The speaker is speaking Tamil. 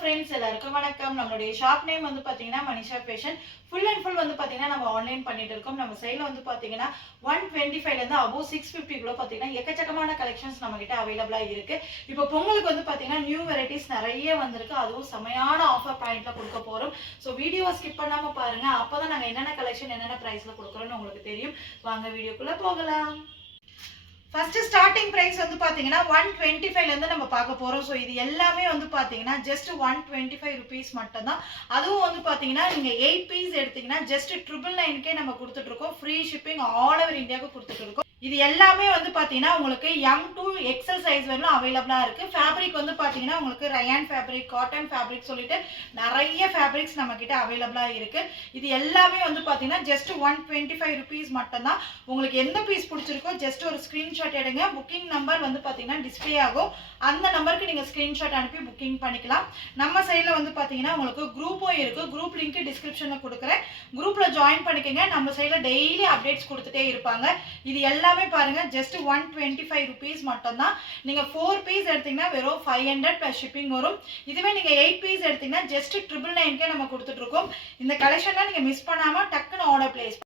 ஃப்ரெண்ட்ஸ் எல்லாருக்கும் வணக்கம். நம்மளுடைய ஷாப் நேம் வந்து பாத்தீங்கன்னா Manisha fashion. Full and full வந்து பாத்தீங்கன்னா நம்ம ஆன்லைன் பண்ணிட்டு இருக்கோம். நம்ம சைடுல வந்து பாத்தீங்கன்னா 125 ல இருந்து above 650 குள்ள பாத்தீங்கன்னா எக்கச்சக்கமான கலெக்ஷன்ஸ் நம்ம கிட்ட அவைலபிளா இருக்கு. இப்போ பொங்கலுக்கு வந்து பாத்தீங்கன்னா நியூ வெரைட்டிஸ் நிறைய வந்திருக்கு. அதுவும் செமையான ஆஃபர் பாயிண்ட்ல கொடுக்க போறோம். ஸோ வீடியோ ஸ்கிப் பண்ணாம பாருங்க. அப்பதான் நாங்க என்னென்ன கலெக்ஷன் என்னென்ன பிரைஸ்ல கொடுக்குறோம்னு உங்களுக்கு தெரியும். வாங்க வீடியோக்குள்ள போகலாம். ஃபர்ஸ்ட் ஸ்டார்டிங் பிரைஸ் வந்து பாத்தீங்கன்னா 125 ல இருந்து நம்ம பார்க்க போறோம். ஸோ இது எல்லாமே வந்து பாத்தீங்கன்னா ஜஸ்ட் 125 ருபீஸ் மட்டும் தான். அதுவும் வந்து பாத்தீங்கன்னா நீங்க 8 பீஸ் எடுத்தீங்கன்னா ஜஸ்ட் 999 நம்ம கொடுத்துட்டு இருக்கோம். ஃப்ரீ ஷிப்பிங் ஆல் ஓவர் இந்தியாவுக்கு கொடுத்துட்டு இருக்கோம். இது எல்லாமே வந்து பாத்தீங்கன்னா உங்களுக்கு M to XL சைஸ் வரையும் அவைலபிளா இருக்கு. ஃபேப்ரிக் வந்து பாத்தீங்கன்னா உங்களுக்கு ரயான் ஃபேப்ரிக், காட்டன் ஃபேப்ரிக் சொல்லிட்டு நிறைய ஃபேப்ரிக்ஸ் நம்ம கிட்ட அவைலபிளா இருக்கு. இது எல்லாமே வந்து பாத்தீங்கன்னா ஜஸ்ட் 125 ருபீஸ் மட்டும் தான். உங்களுக்கு எந்த பீஸ் பிடிச்சிருக்கோ ஜஸ்ட் ஒரு ஸ்கிரீன்ஷாட் எடுங்க. புக்கிங் நம்பர் வந்து பாத்தீங்கன்னா டிஸ்ப்ளே ஆகும். அந்த நம்பருக்கு நீங்க ஸ்கிரீன்ஷாட் அனுப்பி புக்கிங் பண்ணிக்கலாம். நம்ம சைடுல வந்து பாத்தீங்கன்னா உங்களுக்கு குரூப்பும் இருக்கு. குரூப் லிங்க் டிஸ்கிரிப்ஷன்ல கொடுக்குறேன். குரூப்ல ஜாயின் பண்ணிக்கங்க. நம்ம சைடுல டெய்லி அப்டேட்ஸ் கொடுத்துட்டே இருப்பாங்க. இது எல்லாமே பாருங்க ஜஸ்ட் 125 ருபீஸ் மட்டும் தான். நீங்க 4 பீஸ் எடுத்தீங்கன்னா வெறும் 500 பிளஸ் ஷிப்பிங் வரும். இதுவே நீங்க 8 பீஸ் எடுத்தீங்கன்னா ஜஸ்ட் 999 நம்ம கொடுத்துட்டு இருக்கோம். இந்த கலெக்ஷன்லாம் நீங்க மிஸ் பண்ணாம டக்குன்னு ஆர்டர் பிளேஸ்